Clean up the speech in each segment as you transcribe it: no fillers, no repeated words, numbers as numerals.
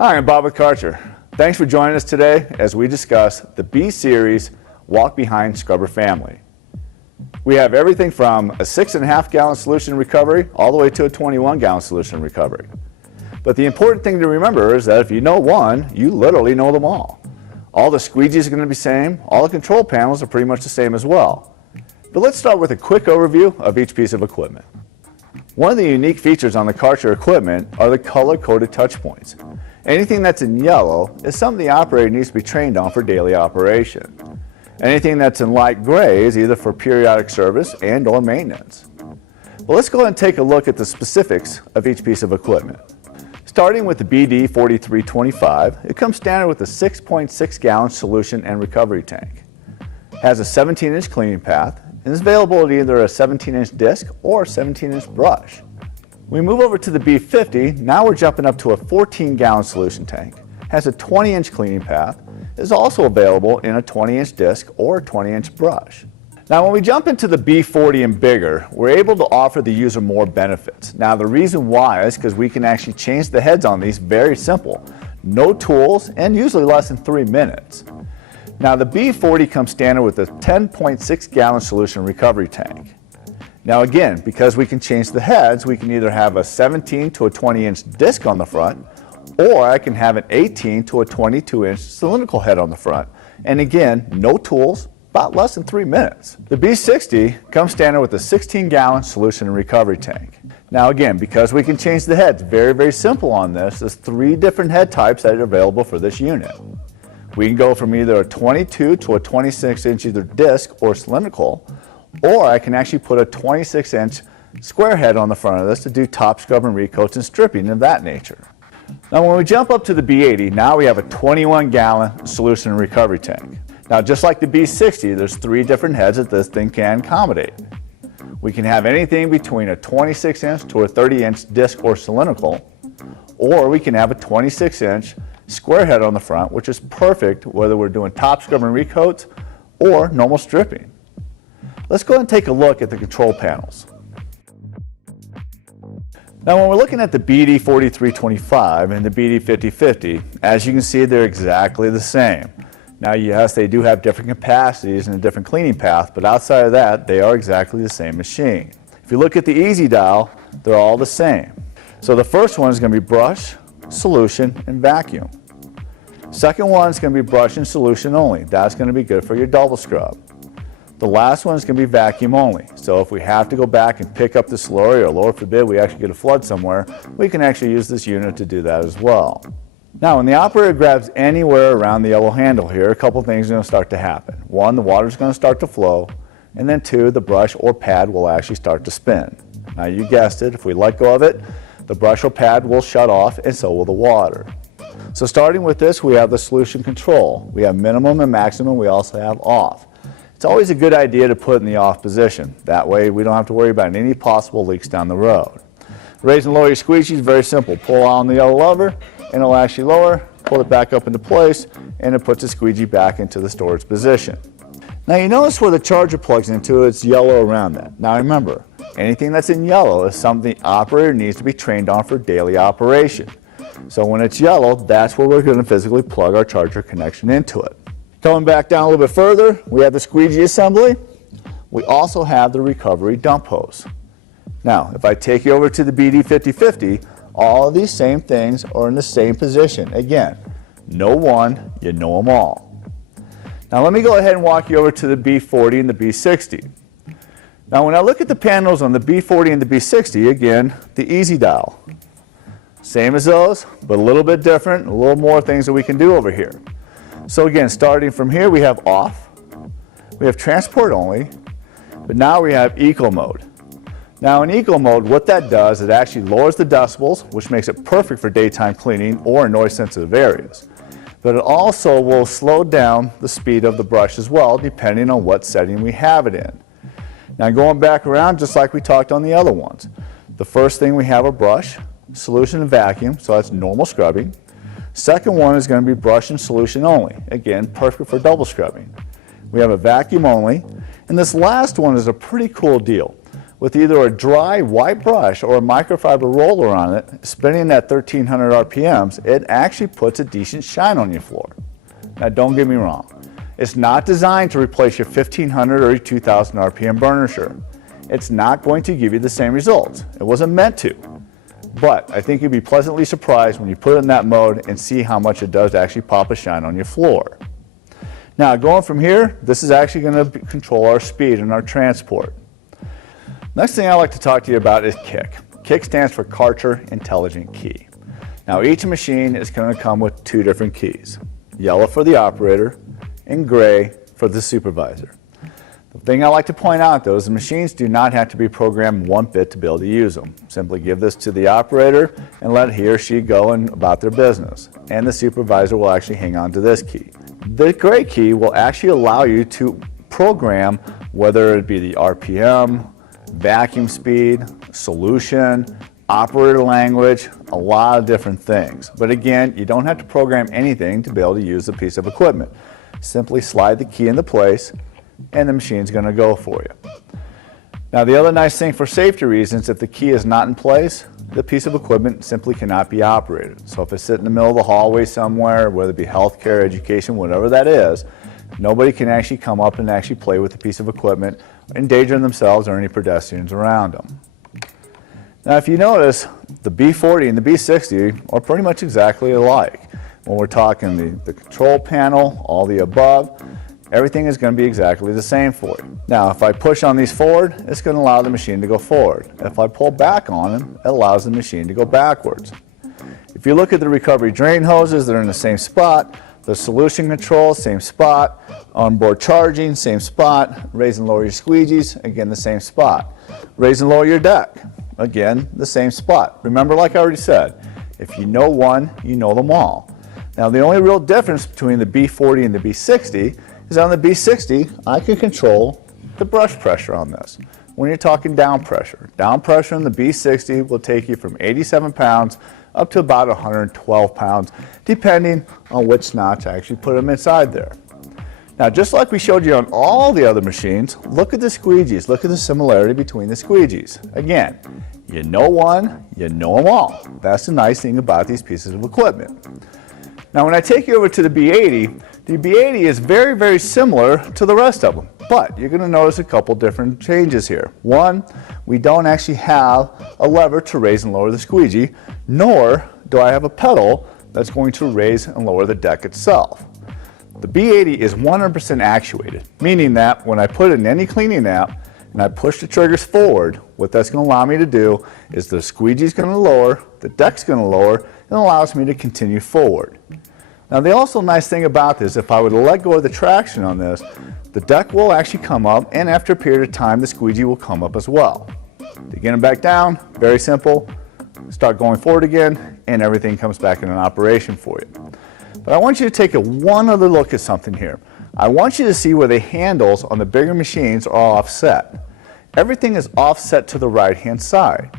Hi, I'm Bob with Karcher. Thanks for joining us today as we discuss the B-Series walk-behind scrubber family. We have everything from a 6.5 gallon solution recovery all the way to a 21 gallon solution recovery. But the important thing to remember is that if you know one, you literally know them all. All the squeegees are going to be the same, all the control panels are pretty much the same as well. But let's start with a quick overview of each piece of equipment. One of the unique features on the Karcher equipment are the color-coded touch points. Anything that's in yellow is something the operator needs to be trained on for daily operation. Anything that's in light gray is either for periodic service and or maintenance. Well, let's go ahead and take a look at the specifics of each piece of equipment. Starting with the BD4325, it comes standard with a 6.6 gallon solution and recovery tank. It has a 17-inch cleaning path and is available at either a 17-inch disc or a 17-inch brush. We move over to the B50, now we're jumping up to a 14-gallon solution tank. It has a 20-inch cleaning path, is also available in a 20-inch disc or a 20-inch brush. Now when we jump into the B40 and bigger, we're able to offer the user more benefits. Now the reason why is because we can actually change the heads on these very simple. No tools and usually less than 3 minutes. Now the B40 comes standard with a 10.6 gallon solution recovery tank. Now again, because we can change the heads, we can either have a 17 to a 20-inch disc on the front, or I can have an 18 to a 22-inch cylindrical head on the front. And again, no tools, about less than 3 minutes. The B60 comes standard with a 16-gallon solution and recovery tank. Now again, because we can change the heads, very simple on this, there's 3 different head types that are available for this unit. We can go from either a 22 to a 26-inch either disc or cylindrical, or I can actually put a 26-inch square head on the front of this to do top scrub and recoats and stripping of that nature. Now when we jump up to the B80, now we have a 21-gallon solution and recovery tank. Now just like the B60, there's 3 different heads that this thing can accommodate. We can have anything between a 26-inch to a 30-inch disc or cylindrical, or we can have a 26-inch square head on the front, which is perfect whether we're doing top scrub and recoats or normal stripping. Let's go ahead and take a look at the control panels. Now when we're looking at the BD4325 and the BD5050, as you can see, they're exactly the same. Now yes, they do have different capacities and a different cleaning path, but outside of that, they are exactly the same machine. If you look at the easy dial, they're all the same. So the first one is going to be brush, solution, and vacuum. Second one is going to be brush and solution only. That's going to be good for your double scrub. The last one is going to be vacuum only. So if we have to go back and pick up the slurry, or Lord forbid we actually get a flood somewhere, we can actually use this unit to do that as well. Now when the operator grabs anywhere around the yellow handle here, a couple things are going to start to happen. 1, the water is going to start to flow, and then 2, the brush or pad will actually start to spin. Now you guessed it, if we let go of it, the brush or pad will shut off and so will the water. So starting with this, we have the solution control. We have minimum and maximum, we also have off. It's always a good idea to put it in the off position. That way we don't have to worry about any possible leaks down the road. Raise and lower your squeegee is very simple. Pull on the yellow lever and it'll actually lower, pull it back up into place, and it puts the squeegee back into the storage position. Now you notice where the charger plugs into, it's yellow around that. Now remember, anything that's in yellow is something the operator needs to be trained on for daily operation. So when it's yellow, that's where we're going to physically plug our charger connection into it. Coming back down a little bit further, we have the squeegee assembly. We also have the recovery dump hose. Now, if I take you over to the BD5050, all of these same things are in the same position. Again, know one, you know them all. Now let me go ahead and walk you over to the B40 and the B60. Now when I look at the panels on the B40 and the B60, again, the easy dial. Same as those, but a little bit different, a little more things that we can do over here. So again, starting from here, we have off, we have transport only, but now we have eco mode. Now in eco mode, what that does, it actually lowers the decibels, which makes it perfect for daytime cleaning or noise sensitive areas. But it also will slow down the speed of the brush as well, depending on what setting we have it in. Now going back around, just like we talked on the other ones, the first thing we have a brush, solution and vacuum, so that's normal scrubbing. Second one is going to be brush and solution only. Again, perfect for double scrubbing. We have a vacuum only. And this last one is a pretty cool deal. with either a dry white brush or a microfiber roller on it, spinning at 1300 RPMs, it actually puts a decent shine on your floor. Now don't get me wrong, it's not designed to replace your 1500 or your 2000 RPM burnisher. It's not going to give you the same results. It wasn't meant to. But I think you'd be pleasantly surprised when you put it in that mode and see how much it does to actually pop a shine on your floor. Now going from here, this is actually going to control our speed and our transport. Next thing I'd like to talk to you about is kick. Kick stands for Karcher Intelligent Key. Now each machine is going to come with two different keys. Yellow for the operator and gray for the supervisor. The thing I like to point out though is the machines do not have to be programmed one bit to be able to use them. Simply give this to the operator and let he or she go about their business. And the supervisor will actually hang on to this key. The gray key will actually allow you to program whether it be the RPM, vacuum speed, solution, operator language, a lot of different things. But again, you don't have to program anything to be able to use the piece of equipment. Simply slide the key into place and the machine's going to go for you. Now the other nice thing for safety reasons, if the key is not in place, the piece of equipment simply cannot be operated. So if it's sitting in the middle of the hallway somewhere, whether it be healthcare, education, whatever that is, nobody can actually come up and actually play with the piece of equipment, endangering themselves or any pedestrians around them. Now if you notice, the B40 and the B60 are pretty much exactly alike. When we're talking the control panel, all the above, everything is going to be exactly the same for you. Now if I push on these forward, it's going to allow the machine to go forward. If I pull back on them, it allows the machine to go backwards. If you look at the recovery drain hoses, they're in the same spot. The solution control, same spot. Onboard charging, same spot. Raise and lower your squeegees, again the same spot. Raise and lower your deck, again the same spot. Remember, like I already said, if you know one, you know them all. Now the only real difference between the B40 and the B60 is on the B60, I can control the brush pressure on this. When you're talking down pressure on the B60 will take you from 87 pounds up to about 112 pounds, depending on which notch I actually put them inside there. Now, just like we showed you on all the other machines, look at the squeegees. Look at the similarity between the squeegees. Again, you know one, you know them all. That's the nice thing about these pieces of equipment. Now, when I take you over to the B80 is very, very similar to the rest of them, but you're going to notice a couple different changes here. One, we don't actually have a lever to raise and lower the squeegee, nor do I have a pedal that's going to raise and lower the deck itself. The B80 is 100% actuated, meaning that when I put it in any cleaning app and I push the triggers forward, what that's going to allow me to do is the squeegee is going to lower, the deck's going to lower, and allows me to continue forward. Now the also nice thing about this, if I were to let go of the traction on this, the deck will actually come up, and after a period of time the squeegee will come up as well. To get them back down, very simple, start going forward again, and everything comes back in operation for you. But I want you to take one other look at something here. I want you to see where the handles on the bigger machines are offset. Everything is offset to the right hand side.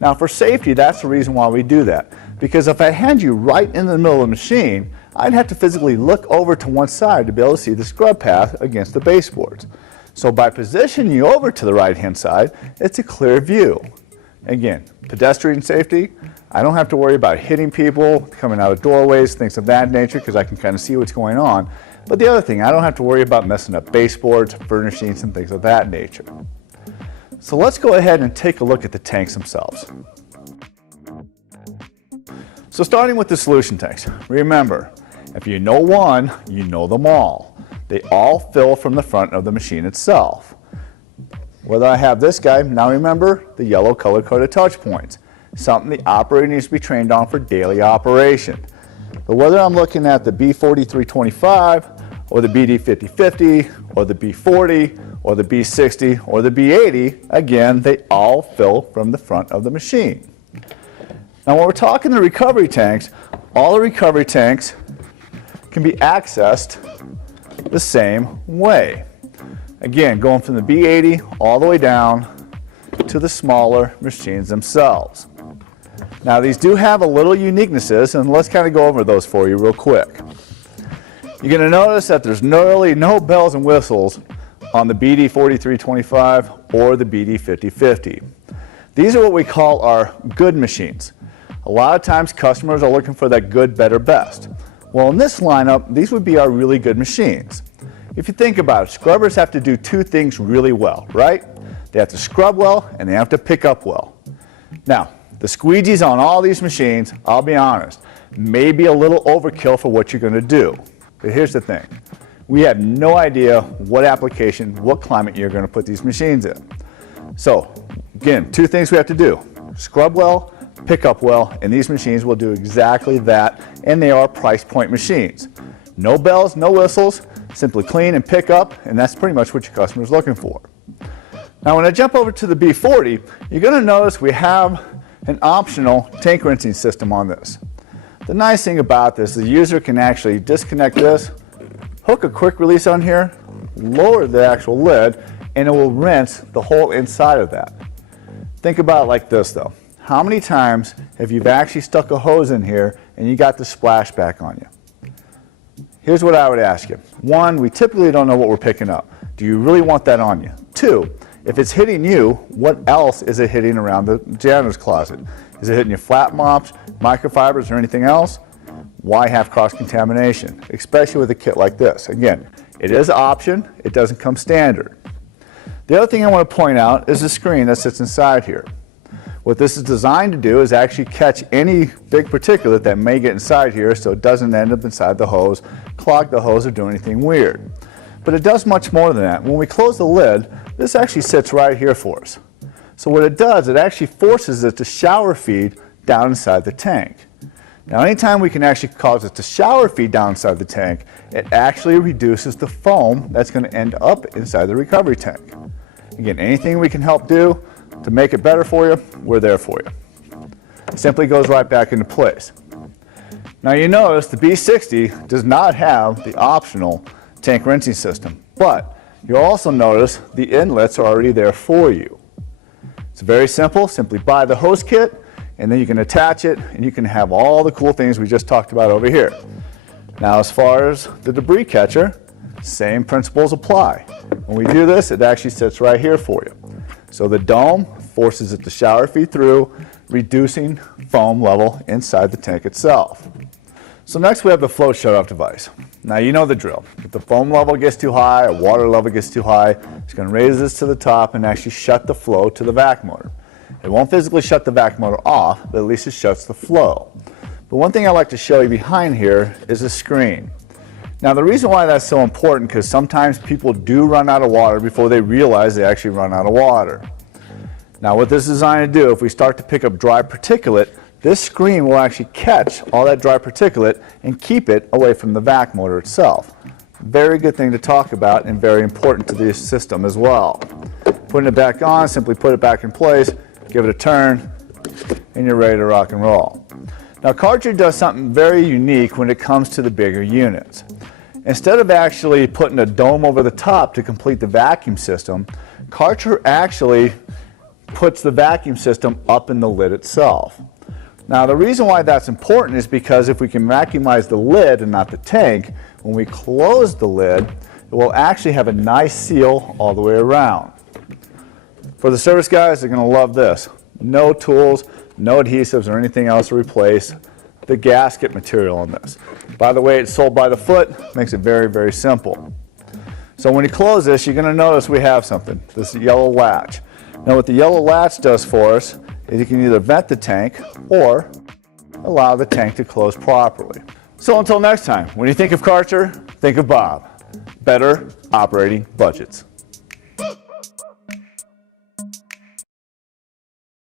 Now for safety, that's the reason why we do that. Because if I hand you right in the middle of the machine, I'd have to physically look over to one side to be able to see the scrub path against the baseboards. So by positioning you over to the right hand side, it's a clear view. Again, pedestrian safety, I don't have to worry about hitting people, coming out of doorways, things of that nature, because I can kind of see what's going on. But the other thing, I don't have to worry about messing up baseboards, furnishings, and things of that nature. So let's go ahead and take a look at the tanks themselves. So starting with the solution tanks, remember, if you know one, you know them all. They all fill from the front of the machine itself. Whether I have this guy, now remember the yellow color-coded touch points, something the operator needs to be trained on for daily operation. But whether I'm looking at the B40-325 or the BD5050 or the B40 or the B60 or the B80, again, they all fill from the front of the machine. Now when we're talking the recovery tanks, all the recovery tanks can be accessed the same way. Again, going from the B80 all the way down to the smaller machines themselves. Now these do have a little uniquenesses, and let's kind of go over those for you real quick. You're going to notice that there's really no bells and whistles on the BD4325 or the BD5050. These are what we call our good machines. A lot of times customers are looking for that good, better, best. Well, in this lineup, these would be our really good machines. If you think about it, scrubbers have to do two things really well, right? They have to scrub well and they have to pick up well. Now, the squeegees on all these machines, I'll be honest, may be a little overkill for what you're going to do. But here's the thing. We have no idea what application, what climate you're going to put these machines in. So, again, two things we have to do. Scrub well, pick up well, and these machines will do exactly that, and they are price point machines. No bells, no whistles, simply clean and pick up, and that's pretty much what your customer is looking for. Now when I jump over to the B40, you're going to notice we have an optional tank rinsing system on this. The nice thing about this is the user can actually disconnect this, hook a quick release on here, lower the actual lid, and it will rinse the whole inside of that. Think about it like this though. How many times have you actually stuck a hose in here and you got the splashback on you? Here's what I would ask you. One, we typically don't know what we're picking up. Do you really want that on you? Two, if it's hitting you, what else is it hitting around the janitor's closet? Is it hitting your flat mops, microfibers, or anything else? Why have cross-contamination, especially with a kit like this? Again, it is an option, it doesn't come standard. The other thing I want to point out is the screen that sits inside here. What this is designed to do is actually catch any big particulate that may get inside here so it doesn't end up inside the hose, clog the hose, or do anything weird. But it does much more than that. When we close the lid, this actually sits right here for us. So what it does, it actually forces it to shower feed down inside the tank. Now anytime we can actually cause it to shower feed down inside the tank, it actually reduces the foam that's going to end up inside the recovery tank. Again, anything we can help do to make it better for you, we're there for you. It simply goes right back into place. Now you notice the B60 does not have the optional tank rinsing system, but you'll also notice the inlets are already there for you. It's very simple. Simply buy the hose kit and then you can attach it and you can have all the cool things we just talked about over here. Now as far as the debris catcher, same principles apply. When we do this, it actually sits right here for you. So the dome forces it to shower feed through, reducing foam level inside the tank itself. So next we have the float shutoff device. Now you know the drill. If the foam level gets too high or water level gets too high, it's going to raise this to the top and actually shut the flow to the vac motor. It won't physically shut the vac motor off, but at least it shuts the flow. But one thing I like to show you behind here is a screen. Now the reason why that's so important because sometimes people do run out of water before they realize they actually run out of water. Now what this is designed to do, if we start to pick up dry particulate, this screen will actually catch all that dry particulate and keep it away from the vac motor itself. Very good thing to talk about and very important to this system as well. Putting it back on, simply put it back in place, give it a turn, and you're ready to rock and roll. Now Karcher does something very unique when it comes to the bigger units. Instead of actually putting a dome over the top to complete the vacuum system, Karcher actually puts the vacuum system up in the lid itself. Now the reason why that's important is because if we can vacuumize the lid and not the tank, when we close the lid, it will actually have a nice seal all the way around. For the service guys, they're going to love this. No tools, no adhesives or anything else to replace the gasket material on this. By the way, it's sold by the foot, makes it very, very simple. So when you close this, you're going to notice we have something, this yellow latch. Now what the yellow latch does for us is you can either vent the tank or allow the tank to close properly. So until next time, when you think of Karcher, think of Bob. Better operating budgets.